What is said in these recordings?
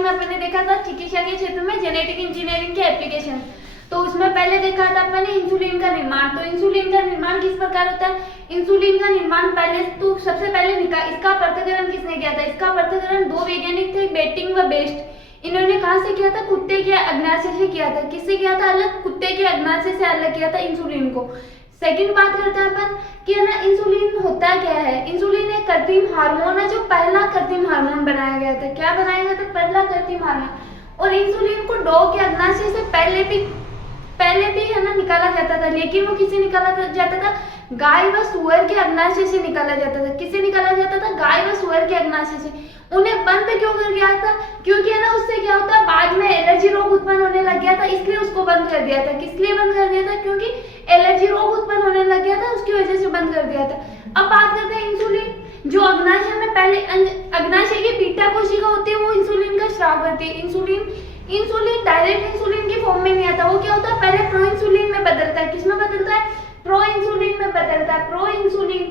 Class में अपन ने देखा था चिकित्सा के क्षेत्र में जेनेटिक इंजीनियरिंग के एप्लीकेशन। तो उसमें पहले देखा था अपन ने इंसुलिन का निर्माण। तो इंसुलिन का निर्माण किस प्रकार होता है? इंसुलिन का निर्माण पहले तो सबसे पहले इसका पृथक्करण किसने किया था? इसका पृथक्करण दो वैज्ञानिक थे, बेटिंग व बेस्ट। इन्होंने कहाँ से किया था? कुत्ते के अग्नाशय से किया था। किससे किया था अलग? कुत्ते के अग्नाशय से अलग किया था इंसुलिन को। सेकंड बात करते हैं अपन कि है ना इंसुलिन होता क्या है। इंसुलिन एक कृत्रिम हार्मोन है जो पहला कृत्रिम हार्मोन बनाया गया था। क्या बनाया गया था? पहला कृत्रिम हार्मोन। और इंसुलिन को डॉग के अग्नाशय से पहले भी है ना निकाला जाता था, लेकिन वो किससे निकाला जाता था? गाय व सुअर के अग्नाशय से निकाला जाता था। किससे निकाला जाता था? गाय व सुअर के अग्नाशय से। उन्हें बंद क्यों कर दिया था? क्योंकि है ना उससे क्या होता है, बाद में एलर्जी रोग उत्पन्न होने लग गया था, इसलिए उसको बंद कर दिया था। किस लिए बंद कर दिया था? क्योंकि एलर्जी रोग उत्पन्न होने लग गया था, उसकी वजह से बंद कर दिया था। अब बात करते हैं इंसुलिन जो अग्नाशय में पहले अग्नाशय की बीटा कोशिका होती है वो इंसुलिन का स्राव करती है। इंसुलिन डायरेक्ट इंसुलिन की फॉर्म में नहीं आता, वो क्या होता है पहले प्रो इंसुलिन में बदलता है। किसमें बदलता है? प्रो इंसुलिन में बदलता है। प्रो इंसुलिन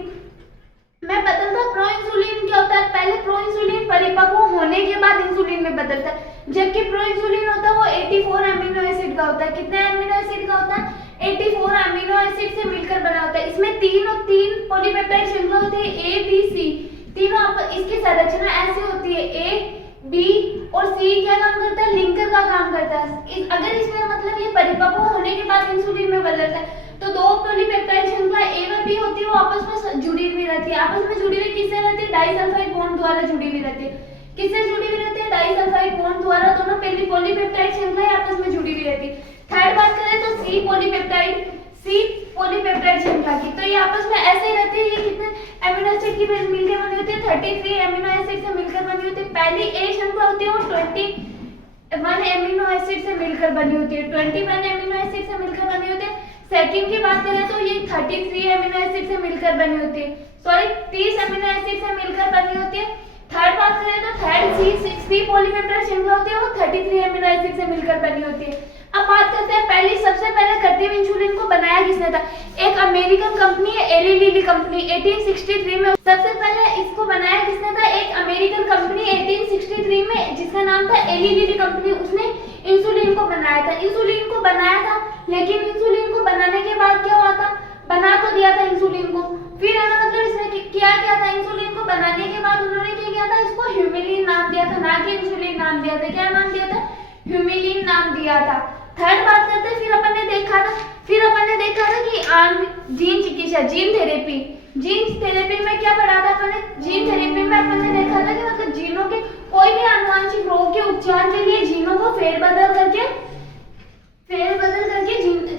क्या होता है? पहले प्रो इंसुलिन परिपक्व होने के बाद इंसुलिन में बदलता है, जबकि प्रो इंसुलिन होता है वो 84 अमीनो एसिड का होता है। कितने अमीनो एसिड का होता है? 84 अमीनो एसिड से मिलकर बना होता है। इसमें तीन पॉलीपेप्टाइड श्रृंखला होती है, ए बी सी तीनों। इसकी संरचना ऐसे होती है, ए बी और सी क्या काम करता है? लिंकर का काम करता है। अगर इसमें मतलब ये परिपक्व होने के बाद इंसुलिन में बदलता है तो दो पॉलीपेप्टाइड श्रृंखला ए व बी होती है, वो आपस में जुड़ी हुई रहती है। आपस में जुड़ी हुई किससे रहती है? डाइसल्फाइड बॉन्ड द्वारा जुड़ी हुई रहती है। किससे जुड़ी हुई रहती है? डाइसल्फाइड बॉन्ड द्वारा। दोनों पहली पॉलीपेप्टाइड श्रृंखला आपस में जुड़ी हुई रहती है। थर्ड बात करें तो सी पॉलीपेप्टाइड श्रृंखला की, तो ये आपस में ऐसे ही रहती है। ये कितने अमीनो एसिड की मिलकर बनी होती है? 33 अमीनो एसिड से मिलकर बनी होती है। पहली ए श्रृंखला होती है वो 21 अमीनो एसिड से मिलकर बनी होती है। 21 अमीनो एसिड से मिलकर बनी होती है। सेकंड की बात करें तो ये 33 अमीनो एसिड से मिलकर बनी होती है, 30 अमीनो एसिड से मिलकर बनी होती है। थर्ड बात करें तो थर्ड सी पॉलीपेप्टाइड श्रृंखला होती है वो 33 अमीनो एसिड से मिलकर बनी होती है। अब बात करते हैं सबसे पहले कृत्रिम इंसुलिन को बनाया किसने था? एक अमेरिकन कंपनी है, एली लिली कंपनी। 1863 में सबसे पहले इसको बनाया किसने था? एक अमेरिकन कंपनी 1863 में जिसका नाम था एली लिली कंपनी, उसने इंसुलिन को बनाया था। इंसुलिन को बनाया था, लेकिन इंसुलिन को बनाने के बाद क्या हुआ था? बना तो दिया था इंसुलिन को, फिर है ना मतलब इसने क्या था? इंसुलिन को बनाने के बाद उन्होंने क्या किया था? इसको ह्यूमिलिन नाम दिया था, ना कि इंसुलिन नाम दिया था। क्या नाम दिया था? ह्यूमिलिन नाम दिया था। थर्ड बात करते हैं, फिर अपन ने देखा था कि जीन चिकित्सा, जीन थेरेपी में क्या पढ़ा था अपन ने? जीन थेरेपी में अपन ने देखा था कि मतलब जीनों के कोई भी आनुवंशिक रोग के उपचार के लिए जीनों को फेरबदल करके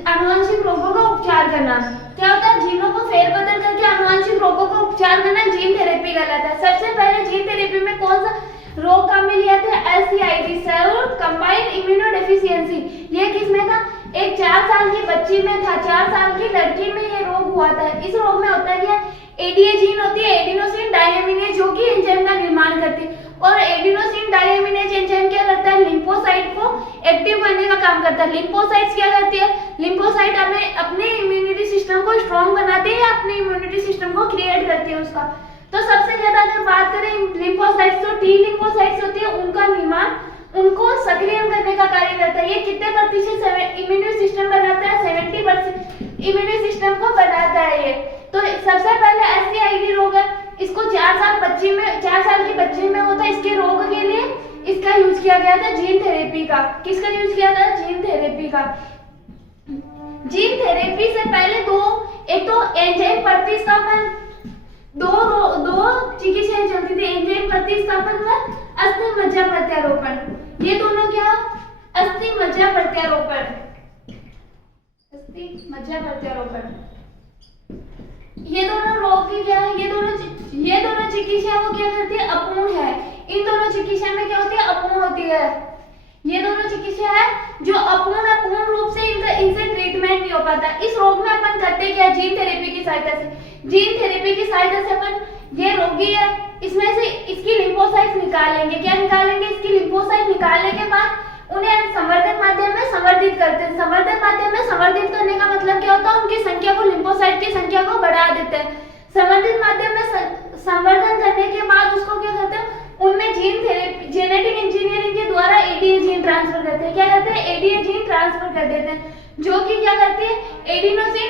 आनुवंशिक रोगों का उपचार करना। क्या होता है? जीनों को फेरबदल करके आनुवंशिक रोगों का उपचार करना जीन थेरेपी कहलाता है। सबसे पहले जीन थेरेपी में कौन सा रोग काम में लिया था? SCID, cellular combined immuno deficiency. ये किसमें था? एक 4 साल की बच्ची में था, 4 साल की लड़की में ये रोग हुआ था। इस रोग में होता है क्या? एडीए जीन होती है, एडिनोसिन डायएमिनेज, जो कि एंजाइम का निर्माण करती है। और एडिनोसिन डायएमिनेज एंजाइम क्या करता है? लिम्फोसाइट को एक्टिव करने का काम करता है। लिम्फोसाइट्स क्या करती है? लिम्फोसाइट हमें अपने इम्यूनिटी सिस्टम को स्ट्रॉन्ग बनाती है, अपने इम्यूनिटी सिस्टम को क्रिएट करती है उसका। तो सबसे ज्यादा अगर बात करें लिम्फोसाइट्स, तो टी लिम्फोसाइट्स होती है, उनका निर्माण, उनको सक्रिय करने का कार्य करता है। ये कितने प्रतिशत इम्यूनिटी सिस्टम बनाता है? 70% इम्यूनिटी सिस्टम को बनाता है ये। तो सबसे पहले SCID रोग है, इसको 4 साल की बच्ची में होता है। इसके रोग के लिए इसका यूज किया गया था जीन थेरेपी का। किसका यूज किया था? जीन थेरेपी का। जीन थेरेपी से पहले एक तो एंजाइम प्रतिस्थापन, दो चिकित्साएं चलती थी, एंजाइम प्रतिस्थापन व अस्थि मज्जा प्रत्यारोपण। ये दोनों क्या? अस्थि मज्जा प्रत्यारोपण। ये दोनों रोग की क्या है? ये दोनों चिकित्सा वो क्या करती है? अपूर्ण है। इन दोनों चिकित्सा में क्या होती है? अपूर्ण होती है। ये दोनों चिकित्सा है जो पूर्ण रूप से इनसे ट्रीटमेंट नहीं हो पाता। इस रोग में अपन करते क्या? जीन थेरेपी की सहायता से अपन ये रोगी है, इसमें से इसकी लिम्फोसाइट्स निकालेंगे। क्या निकालेंगे? इसकी लिम्फोसाइट निकालने के बाद उन्हें संवर्धन माध्यम में संवर्धित करते हैं। संवर्धन माध्यम में संवर्धित करने का मतलब क्या होता है? उनकी संख्या को, लिम्फोसाइट की संख्या को बढ़ा देते हैं। संवर्धित माध्यम में संवर्धन करने के बाद उसको क्या करते हैं? उनमें जेनेटिक इंजीनियरिंग के द्वारा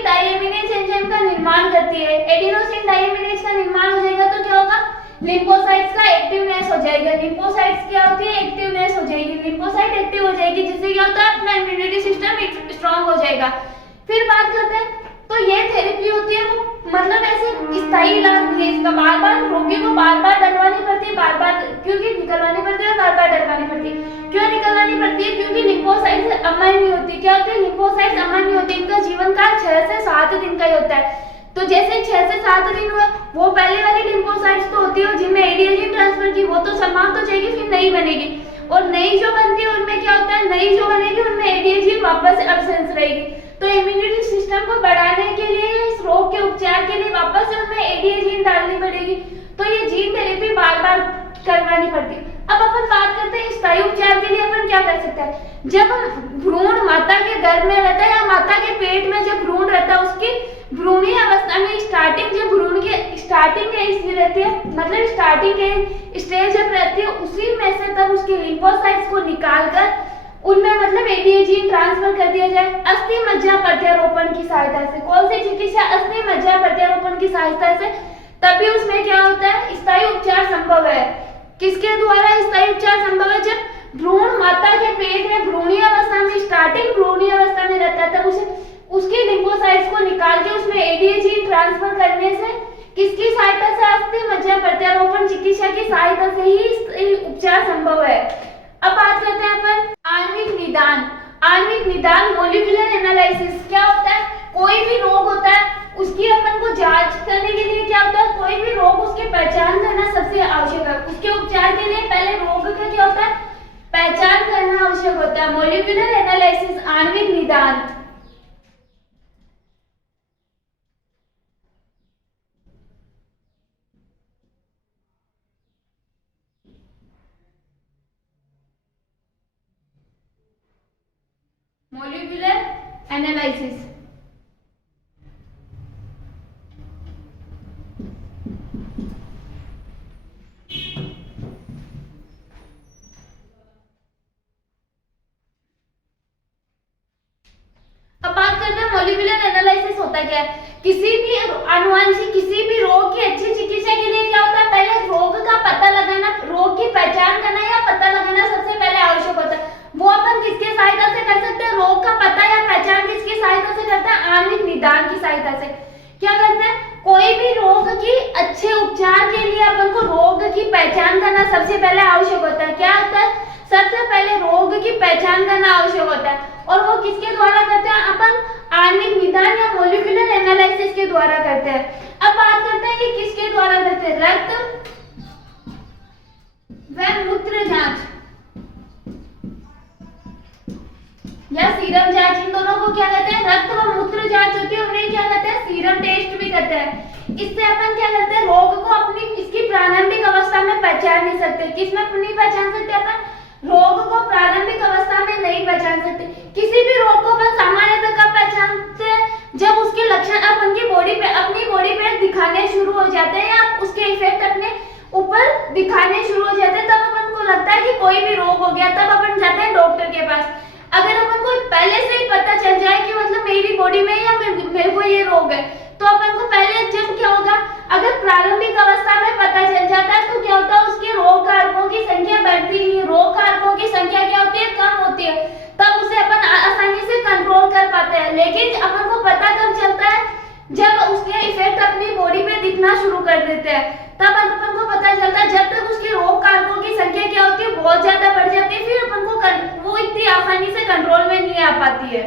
एडिनोसिन डाइएमिनेज एंजाइम का निर्माण करती है। एडिनोसिन डाइएमिनेज का निर्माण हो जाएगा तो क्या होगा, लिम्फोसाइट्स का एक्टिवनेस हो जाएगा। लिम्फोसाइट्स क्या होती है, एक्टिवनेस हो जाएगी। लिम्फोसाइट एक्टिव हो जाएगी जिससे क्या होता है, अपना इम्यूनिटी सिस्टम स्ट्रांग हो जाएगा। फिर बात करते हैं, तो ये थेरेपी होती है वो मतलब ऐसे स्थायी इलाज नहीं है इसका, बार बार रोगी को बार बार डलवानी पड़ती है, बार बार क्योंकि निकलवानी पड़ती है और बार बार डलवानी पड़ती है। क्यों निकलवानी पड़ती है, क्योंकि लिम्फोसाइट्स अमर नहीं होती। क्या होती है, लिम्फोसाइट्स अमर नहीं होती, इनका जीवन काल 6 से 7 दिन का ही होता है। तो जैसे 6 से 7 दिन हुआ, वो पहले वाली लिम्फोसाइट्स तो होती है जिनमें एडीएजीन ट्रांसफर की, वो तो समाप्त हो जाएगी, फिर नई बनेगी। और नई जो बनती है उनमें क्या होता है, नई जो बनेगी उनमें एडीएजीन वापस से एब्सेंस रहेगी। तो इम्यूनिटी सिस्टम को बढ़ाने के लिए, इस रोग के उपचार के लिए वापस से उनमें एडीएजीन डालनी पड़ेगी। तो ये जीन थेरेपी बार बार करवानी पड़ती है। अब अपन बात करते हैं स्थायी उपचार के लिए अपन क्या कर सकते हैं। जब भ्रूण माता के गर्भ में रहता है या माता के पेट में जब भ्रूण रहता है, उसकी भ्रूणीय अवस्था में स्टार्टिंग, जब भ्रूण की स्टार्टिंग एज रहती है, मतलब स्टार्टिंग स्टेज जब रहती है, उसी में से तब उसके लिम्फोसाइट्स को निकालकर उनमें मतलब एडीएजीन ट्रांसफर कर दिया जाए अस्थि मज्जा प्रत्यारोपण की सहायता से। कौन सी चिकित्सा, अस्थि मज्जा प्रत्यारोपण की सहायता से। तभी उसमें क्या होता है, स्थायी उपचार संभव है। किसके द्वारा स्थायी उपचार संभव है, जब भ्रूण माता के पेट में भ्रूणीय अवस्था में, स्टार्टिंग भ्रूणीय अवस्था में रहता है, तब उसे उसके लिम्फोसाइट्स को निकाल के उसमें एडीएजीन ट्रांसफर करने से, किसकी सहायता से, अस्थि मज्जा प्रत्यारोपण चिकित्सा की सहायता से ही उपचार संभव है। अब बात करते हैं अपन आणविक निदान। आणविक निदान मॉलिक्यूलर एनालिसिस क्या होता है, कोई भी रोग होता है उसकी अपन को जांच करने के लिए क्या होता है, कोई भी रोग उसकी पहचान करना सबसे आवश्यक है। उसके उपचार के लिए पहले रोग का क्या होता है, पहचान करना आवश्यक होता है। मॉलिक्यूलर एनालिसिस, आणविक निदान। मॉलिक्यूलर एनालिसिस अब बात करते हैं मॉलिक्यूलर एनालिसिस होता क्या है। किसी भी आनुवंशिक किसी भी रोग की अच्छी चिकित्सा के लिए क्या होता है, पहले रोग का पता लगाना, रोग की पहचान करना या पता लगाना सबसे पहले आवश्यक होता है। वो अपन किसके सहायता से कर सकते हैं, रोग का पता या पहचान किसकी सहायता से करते हैं, आणविक निदान की सहायता से। क्या करते हैं, कोई भी रोग की अच्छे उपचार के लिए अपन को रोग की पहचान करना सबसे पहले आवश्यक होता है। क्या होता है, सबसे पहले रोग की पहचान करना आवश्यक होता है। और वो किसके द्वारा करते हैं, अपन आणविक निदान या मॉलिक्यूलर एनालिसिस के द्वारा करते हैं। अब बात करते हैं कि किसके द्वारा करते हैं, रक्त व मूत्र जांच या सीरम जांच, इन दोनों को क्या कहते हैं, रक्त व मूत्र जांच होती है, उन्हें क्या कहते हैं, सीरम टेस्ट भी कहते हैं। इससे अपन क्या करते हैं, रोग को अपनी इसकी प्रारंभिक अवस्था में पहचान नहीं सकते। किसमें नहीं पहचान सकते, अपन रोग को प्रारंभिक अवस्था में नहीं पहचान सकते। किसी भी रोग को अपन सामान्यतः कब पहचानते हैं, जब उसके लक्षण अपन की बॉडी पे, अपनी बॉडी पे दिखाने शुरू हो जाते हैं या उसके इफेक्ट अपने ऊपर दिखाने शुरू हो जाते हैं, तब अपन को लगता है कि कोई भी रोग हो गया, तब अपन जाते हैं डॉक्टर के पास। अगर अपन को पहले से ही पता चल जाए कि मतलब मेरी बॉडी में या मेरे को ये रोग है, तो अपन को पहले जब क्या होगा, अगर प्रारंभिक अवस्था में पता चल जाता है तो क्या होता है, उसके रोग कारकों की संख्या बढ़ती नहीं, रोग कारकों की संख्या क्या होती है, कम होती है, तब उसे अपन आसानी से कंट्रोल कर पाते हैं। लेकिन अपन को पता कब चलता है, जब उसके इफेक्ट अपनी बॉडी पे दिखना शुरू कर देते हैं, तब अपन को पता चलता है। जब तक उसके रोग कारकों की संख्या क्या होती है, बहुत ज्यादा बढ़ जाती है, फिर अपन को वो इतनी आसानी से कंट्रोल में नहीं आ पाती है।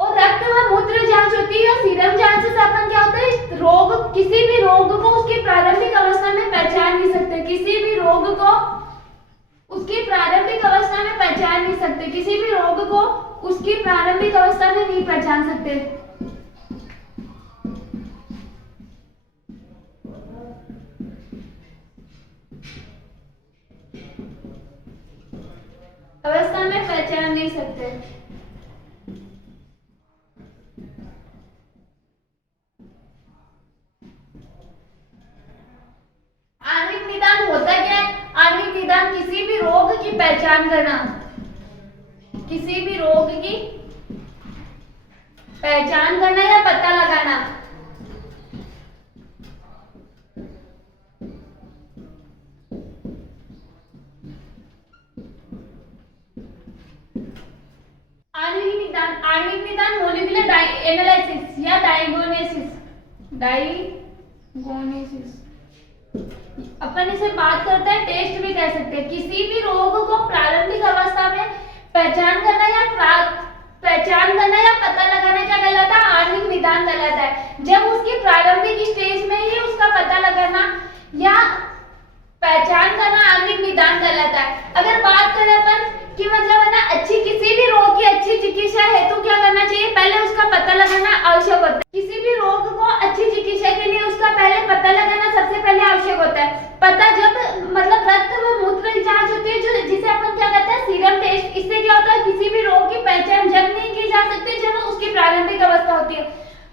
और रक्त व मूत्र जांच होती है, सीरम जांच से अपन क्या होता है, रोग, किसी भी रोग को उसकी प्रारंभिक अवस्था में पहचान नहीं सकते। किसी भी रोग को उसकी प्रारंभिक अवस्था में पहचान नहीं सकते, किसी भी रोग को उसकी प्रारंभिक अवस्था में नहीं पहचान सकते। अवस्था में पहचान नहीं सकते। आणविक निदान होता क्या है, आणविक निदान किसी भी रोग की पहचान करना, किसी भी रोग की पहचान करना या पता लगाना। आणविक निदान मोलिकुलर एनालिसिस या डायगोनेसिस। अपन इसे बात करते हैं, टेस्ट भी कह सकते हैं। किसी भी रोग को प्रारंभिक अवस्था में पहचान करना या पता लगाना क्या कहलाता है? आणविक निदान कहलाता है। जब उसकी प्रारंभिक स्टेज में ही उसका पता लगाना या पहचान करना आणविक निदान कहलाता है। अगर बात करें अपन कि मतलब है ना, किसी भी रोग की अच्छी चिकित्सा हेतु क्या करना चाहिए? पहले उसका पता लगाना आवश्यक होता है। किसी भी रोग को अच्छी चिकित्सा के लिए उसका पहले पता लगाना सबसे पहले आवश्यक होता है। पता जब मतलब रक्त में मूत्र जांच होती है, जो जिसे अपन क्या कहते हैं? Serum test. इससे क्या होता है? किसी भी रोग की पहचान जब नहीं की जा सकती जब उसकी प्रारंभिक अवस्था होती है।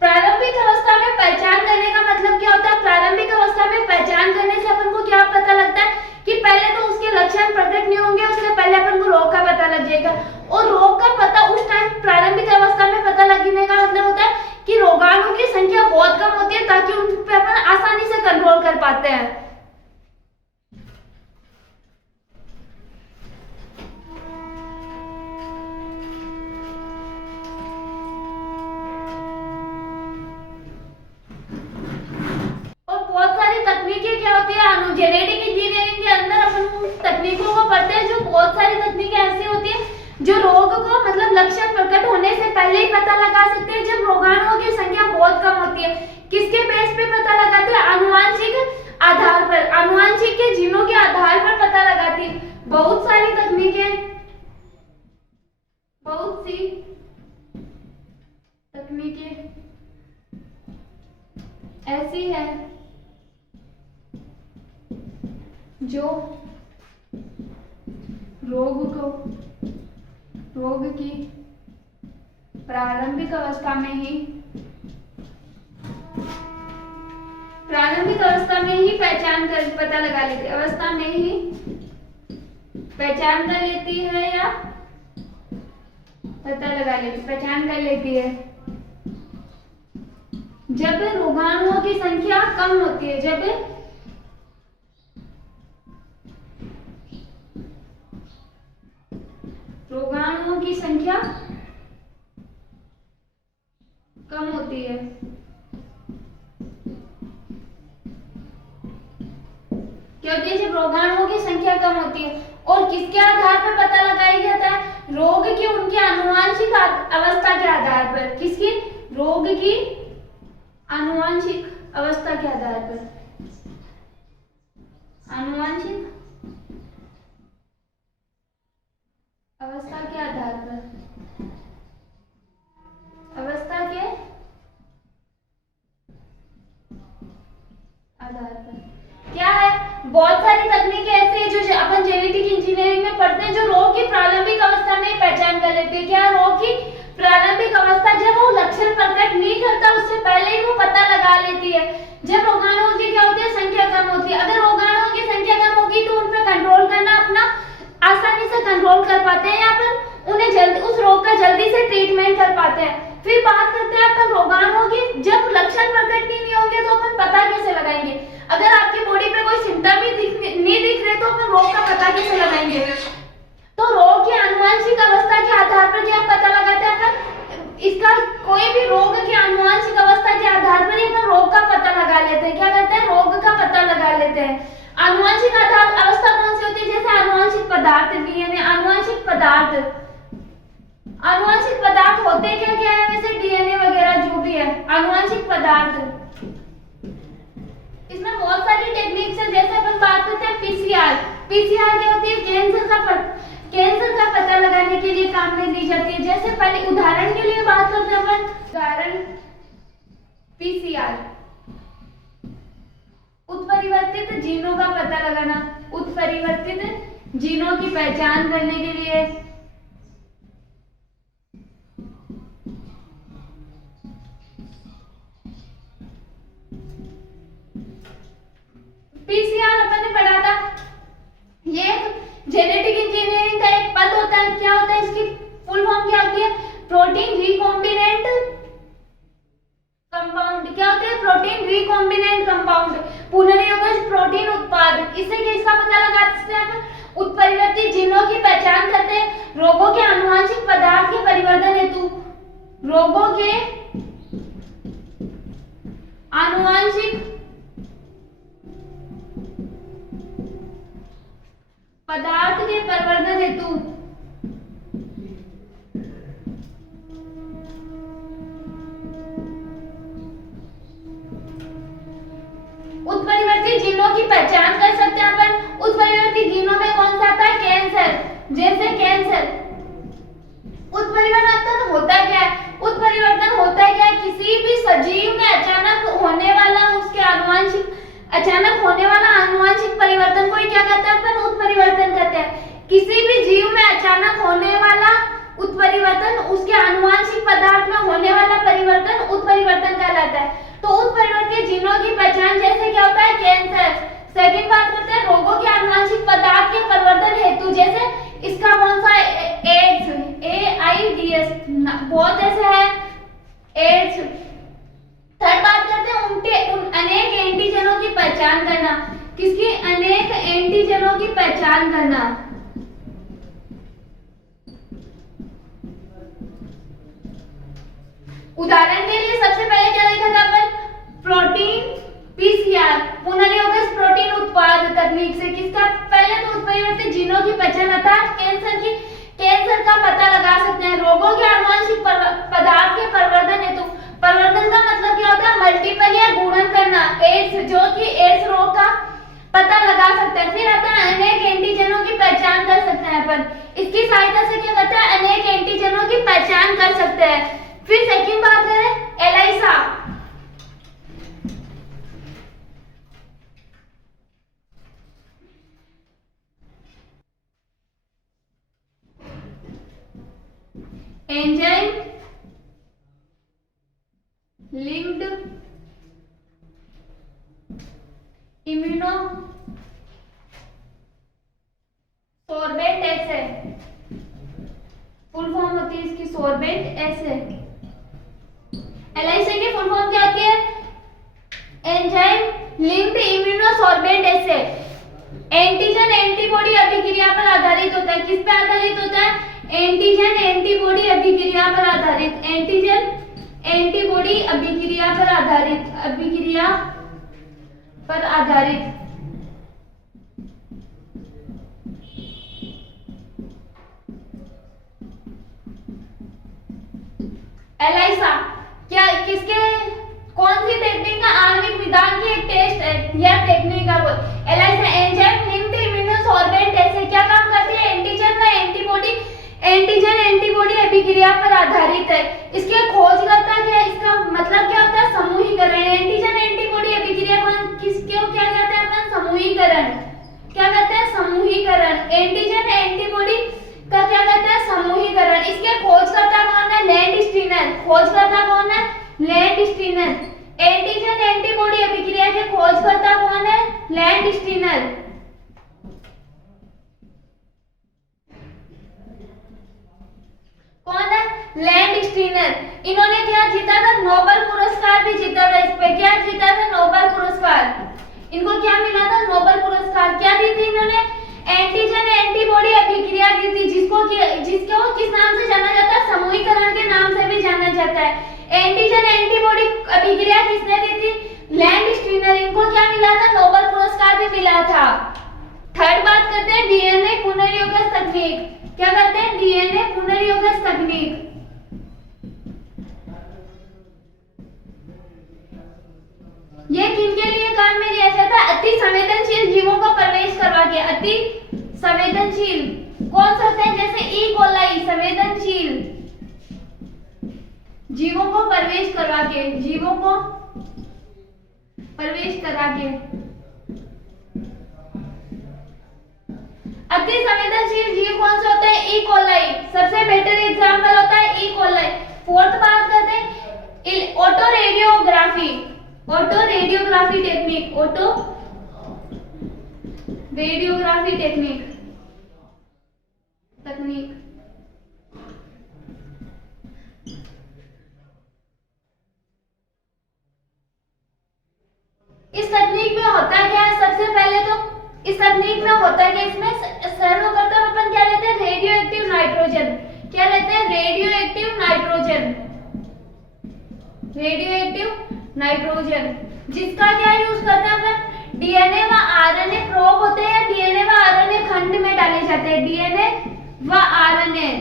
प्रारंभिक अवस्था में पहचान करने का मतलब क्या होता है? प्रारंभिक अवस्था में पहचान करने से अपन को क्या पता लगता है कि पहले तो उसके लक्षण प्रकट नहीं होंगे, उससे पहले अपन को रोग का पता लग जाएगा। और रोग का पता उस टाइम प्रारंभिक अवस्था में पता लगने का मतलब होता है कि रोगाणु की संख्या बहुत कम होती है, ताकि उन पे अपन आसानी से कंट्रोल कर पाते हैं। जेनेटिक इंजीनियरिंग के अंदर अपन तकनीकों को पढ़ते हैं, जो बहुत सारी तकनीकें ऐसी होती है जो रोग को मतलब लक्षण प्रकट होने से पहले ही पता लगा सकते हैं, जब रोगाणुओं की संख्या बहुत कम होती है। किसके बेस पे पता लगाते हैं? आनुवांशिक आधार पर, आनुवांशिक के जीनों के आधार पर पता लगाती है। बहुत सारी तकनीकें, बहुत सी तकनीकें ऐसी है जो रोग की प्रारंभिक अवस्था में ही पहचान कर पता लगा लेती है, अवस्था में ही पहचान कर लेती है या पता लगा लेती, पहचान कर लेती है जब रोगाणुओं की संख्या कम होती है। जब रोगाणुओं की संख्या कम होती है। क्या होती है? जब रोगाणुओं की संख्या कम होती है। और किसके आधार पर पता लगाया जाता है? रोग की उनकी आनुवांशिक अवस्था के आधार पर। किसकी? रोग की आनुवांशिक अवस्था के आधार पर। आनुवांशिक अवस्था के आधार पर, अवस्था के आधार पर क्या है? बहुत सारी तकनीकें ऐसी है जो अपन जेनेटिक इंजीनियरिंग में पढ़ते हैं, जो रोग की प्रारंभिक अवस्था में पहचान कर लेती है। क्या? रोग की प्रारंभिक अवस्था, जब वो लक्षण प्रकट नहीं करता उससे पहले ही वो पता लगा लेती है। जब रोगाणुओं की क्या होती है? संख्या कम होती है। अगर रोगाणुओं की संख्या कम होगी तो उन पर कंट्रोल करना अपना आसानी से कंट्रोल कर पाते हैं, या फिर उन्हें जल्दी उस रोग का जल्दी से ट्रीटमेंट कर पाते हैं। फिर बात करते हैं अपन रोगाणुओं की। जब लक्षण प्रकट नहीं होंगे तो अपन पता कैसे लगाएंगे? अगर आपकी बॉडी पे कोई सिम्टम ही नहीं दिख रहे तो अपन रोग का पता कैसे लगाएंगे? तो रोग की आनुवांशिक अवस्था के आधार पर क्या पता लगाते हैं अपन? इसका कोई भी रोग की आनुवांशिक अवस्था के आधार पर ही अपन रोग का पता लगा लेते हैं। क्या करते हैं? रोग का पता लगा लेते हैं। आनुवंशिक आधार अवस्था कौन सी होती है? जैसे आनुवंशिक पदार्थ, डीएनए, आनुवंशिक पदार्थ। आनुवंशिक पदार्थ होते क्या क्या है वैसे? डीएनए वगैरह जो भी है आनुवंशिक पदार्थ। इसमें बहुत सारी टेक्निक्स है। जैसे अपन बात करते हैं पीसीआर। पीसीआर क्या होती है? कैंसर का पता लगाने के लिए काम में ली जाती है। जैसे पहले उदाहरण के लिए बात करते हैं अपन, उदाहरण पीसीआर, उत्परिवर्तित जीनों का पता लगाना, उत्परिवर्तित जीनों की पहचान करने के लिए पीसीआर अपन ने पढ़ा था। ये जेनेटिक इंजीनियरिंग का एक पद होता है। क्या होता है? इसकी फुल फॉर्म क्या होती है? Protein recombinant protein recombinant compound, पुनर्योगज प्रोटीन उत्पाद। इससे किसका पता लगा सकते हैं अपन? उत्परिवर्ती जीनों की पहचान करते हैं रोगों के आनुवंशिक पदार्थ के परिवर्तन हेतु, रोगों के आनुवंशिक पदार्थ के परिवर्तन हेतु उत्परिवर्ती जीनों की पहचान कर सकते हैं अपन। उत्परिवर्ती जीनों में कौन सा आता है? कैंसर, जैसे कैंसर। उत्परिवर्तन होता क्या है? उत्परिवर्तन होता है क्या? किसी भी सजीव में अचानक होने वाला आनुवंशिक परिवर्तन को ही क्या कहते हैं अपन? उत्परिवर्तन कहते हैं। किसी भी जीव में अचानक होने वाला उत्परिवर्तन, उसके आनुवंशिक पदार्थ में होने वाला परिवर्तन उत्परिवर्तन कहलाता है। तो उत्परिवर्ती जीनों की पहचान जैसे क्या होता है? कैंसर। सेकंड बात करते हैं रोगों के आनुवंशिक पदार्थ के परिवर्तन हेतु, जैसे इसका कौन सा? एड्स, AIDS, बहुत ऐसे है एड्स। थर्ड बात करते हैं उन अनेक एंटीजनों की पहचान करना। किसकी? अनेक एंटीजनों की पहचान करना। उदाहरण के लिए सबसे पहले क्या देखा था अपन? प्रोटीन PCR, पुनर्योगज प्रोटीन उत्पाद तकनीक से किसका? पहले तो उत्परिवर्ती जीनों की पहचान अर्थात कैंसर का पता लगा सकते हैं। रोगों के आनुवंशिक पदार्थ के परिवर्तन हेतु, परिवर्तन का मतलब क्या होता है? मल्टीपल या गुणन करना। एड्स, जो कि एड्स रोग का पता लगा सकते हैं। फिर आता है अनेक एंटीजनों की पहचान कर सकते हैं अपन। इसकी सहायता से क्या करते हैं? अनेक एंटीजनों की पहचान कर सकते हैं। फिर सेकंड बात करें एलाइसा। एंजाइम लिंक्ड इम्यूनो सोर्बेंट एसे, फुल फॉर्म होती है इसकी सोर्बेंट एसे। एलआईसी की फुल फॉर्म क्या होती है? एंजाइम लिंक्ड इम्यूनो सोर्बेंट एसे। एंटीजन एंटीबॉडी अभिक्रिया पर आधारित होता है। किस पे आधारित होता है? एंटीजन एंटीबॉडी अभिक्रिया पर आधारित। एंटीजन एंटीबॉडी अभिक्रिया पर आधारित। एलाइसा क्या किसके कौन सी टेक्निक का आणविक विधान की एक टेस्ट है या टेक्निक का वो? एलाइसा एंजाइम लिंक्ड इम्यूनोसॉर्बेंट ऐसे क्या काम करती है? एंटीजन व एंटीबॉडी अभिक्रिया पर आधारित है। इसके खोजकर्ता क्या? इसका मतलब क्या होता है? समूहीकरण। एंटीजन एंटीबॉडी अभिक्रिया किसको क्या कहते हैं अपन? समूहीकरण। क्या कहते हैं? समूहीकरण। एंटीजन एंटीबॉडी का क्या कहते हैं? समूहीकरण। इसके खोजकर्ता कौन है? लैंडस्टीनर। खोजकर्ता कौन है? लैंडस्टीनर। एंटीजन एंटीबॉडी अभिक्रिया के खोजकर्ता कौन है? लैंडस्टीनर। कौन है? लैंडस्टीनर। इन्होंने क्या जीता था? नोबेल पुरस्कार भी जीता था। इस पे क्या जीता था? नोबेल पुरस्कार। इनको क्या मिला था? नोबेल पुरस्कार। क्या दी थी इन्होंने? एंटीजन एंटीबॉडी अभिक्रिया दी थी, जिसको किस नाम से जाना जाता है? समूहीकरण के नाम से भी जाना जाता है। एंटीजन एंटीबॉडी अभिक्रिया किसने दी थी? लैंडस्टीनर। इनको क्या मिला था? नोबेल पुरस्कार भी मिला था। थर्ड बात करते हैं डीएनए पुनर्योगज तकनीक। क्या करते हैं? डीएनए पुनर्योगज तकनीक। ये किनके लिए काम में लिया जाता है? अति संवेदनशील जीवों को प्रवेश करवा के। अति संवेदनशील कौन सा होता है? जैसे ई कोलाई संवेदनशील जीवों को प्रवेश करवा के, जीवों को प्रवेश करा के। अति संवेदनशील जीव कौन सा होता है? E coli. सबसे बेटर एग्जांपल होता है ई कोलाई। फोर्थ बात करते हैं auto radiography. Auto radiography technique. Auto radiography technique. इस तकनीक में होता क्या है, सबसे पहले तो इस तकनीक में होता क्या, इसमें सर्वप्रथम अपन क्या लेते हैं, रेडियो एक्टिव नाइट्रोजन। क्या लेते हैं, radio active nitrogen, radio active nitrogen, जिसका क्या यूज करते हैं अपन, डीएनए व आरएनए प्रोब होते हैं, डीएनए व आरएनए खंड में डाले जाते हैं, डीएनए व आरएनए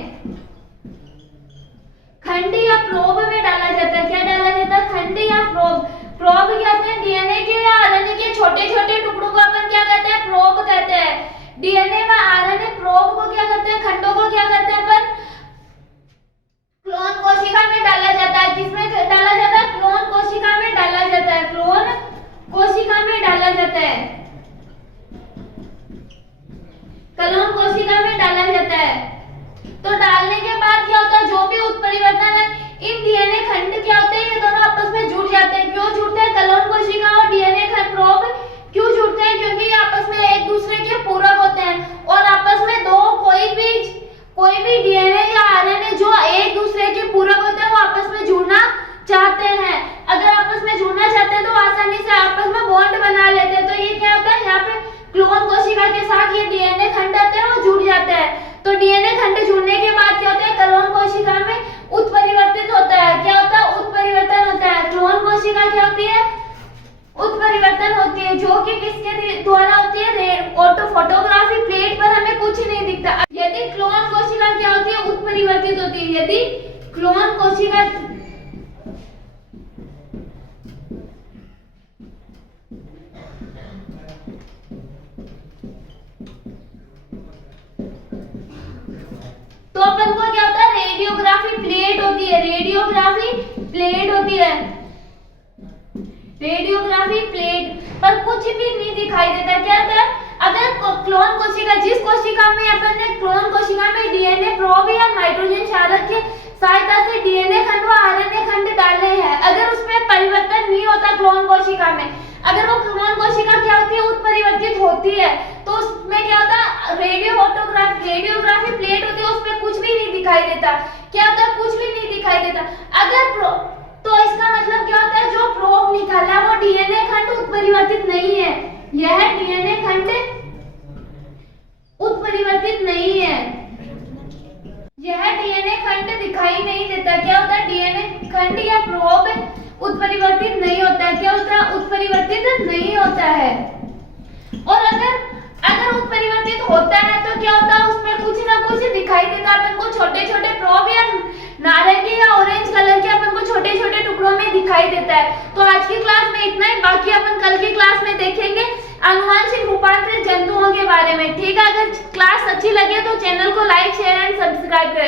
खंड या प्रोब में डाला जाता है। क्या डाला जाता है, खंड या प्रोब। प्रोब क्या होते हैं, डीएनए के या आरएनए के छोटे छोटे टुकड़ों को अपन क्या कहते हैं, प्रोब कहते हैं। डीएनए व आरएनए प्रोब को क्या कहते हैं, खंडों को क्या कहते हैं अपन, क्लोन कोशिका में डाला जाता है। किसमें डाला जाता है, क्लोन कोशिका में डाला जाता है, क्लोन कोशिका में डाला जाता है, क्लोन कोशिका में डाला जाता है। तो डालने के बाद क्या होता है, जो भी उत्परिवर्तन है, इन डीएनए खंड क्या होते हैं, ये दोनों आपस में जुड़ जाते हैं। क्यों जुड़ते हैं, क्लोन कोशिका और डीएनए खंड प्रोब क्यों जुड़ते हैं, क्योंकि ये आपस में एक दूसरे के पूरक होते हैं और आपस में दो कोई भी डीएनए या आरएनए जो एक दूसरे के पूरक होते हैं वो आपस में जुड़ना चाहते हैं। अगर आपस में जुड़ना चाहते हैं तो आसानी से आपस में बॉन्ड बना लेते हैं। तो ये क्या होता है, यहाँ पे क्लोन कोशिका के साथ ये डीएनए खंड आते हैं, वो जुड़ जाते हैं। तो डीएनए खंड जुड़ने के बाद क्या होता है, क्लोन कोशिका में उत्परिवर्तित होता है। क्या होता है, उत्परिवर्तन होता है। क्लोन कोशिका क्या होती है, उत्परिवर्तन होती है, जो कि किसके द्वारा होती है, ऑटोफोटोग्राफी प्लेट पर हमें कुछ नहीं दिखता। यदि क्लोन कोशिका क्या होती है, उत्परिवर्तित होती है। यदि क्लोन कोशिका तो अपन को क्या होता है, रेडियोग्राफी प्लेट होती है, रेडियोग्राफी प्लेट होती है, रेडियोग्राफी प्लेट पर कुछ भी नहीं दिखाई देता। क्या होता है, अगर क्लोन कोशिका, जिस कोशिका में अपन ने क्लोन कोशिका में डीएनए प्रोब या नाइट्रोजन क्षारक के सहायता से डीएनए खंड व आरएनए खंड डाले हैं, अगर उसमें परिवर्तन नहीं होता क्लोन कोशिका में, अगर वो क्लोन कोशिका क्या होती है, उत्परिवर्तित होती है, तो उसमें क्या होता है, रेडियोग्राफी प्लेट होती है, उसमें कुछ भी नहीं दिखाई देता। क्या होता है, कुछ भी नहीं दिखाई देता। अगर तो इसका मतलब क्या होता है, जो प्रोब निकाला वो डीएनए खंड उत्परिवर्तित नहीं है, यह डीएनए खंड उत्परिवर्तित नहीं है, यह डीएनए खंड दिखाई नहीं देता। क्या होता है, डीएनए खंड या प्रोब उत्परिवर्तित नहीं होता है। क्या होता है, उत्परिवर्तित नहीं होता है। और अगर उत्परिवर्तित होता है तो क्या होता है, उसमें कुछ ना कुछ दिखाई देता। अपन को छोटे छोटे प्रोब या नारंगी या ऑरेंज कलर के अपन को छोटे छोटे टुकड़ों में दिखाई देता है। तो आज की क्लास में इतना ही, बाकी अपन कल की क्लास में देखेंगे आनुवंशिक रूपांतरित जंतुओं के बारे में। ठीक है, अगर क्लास अच्छी लगे तो चैनल को लाइक शेयर एंड सब्सक्राइब करें।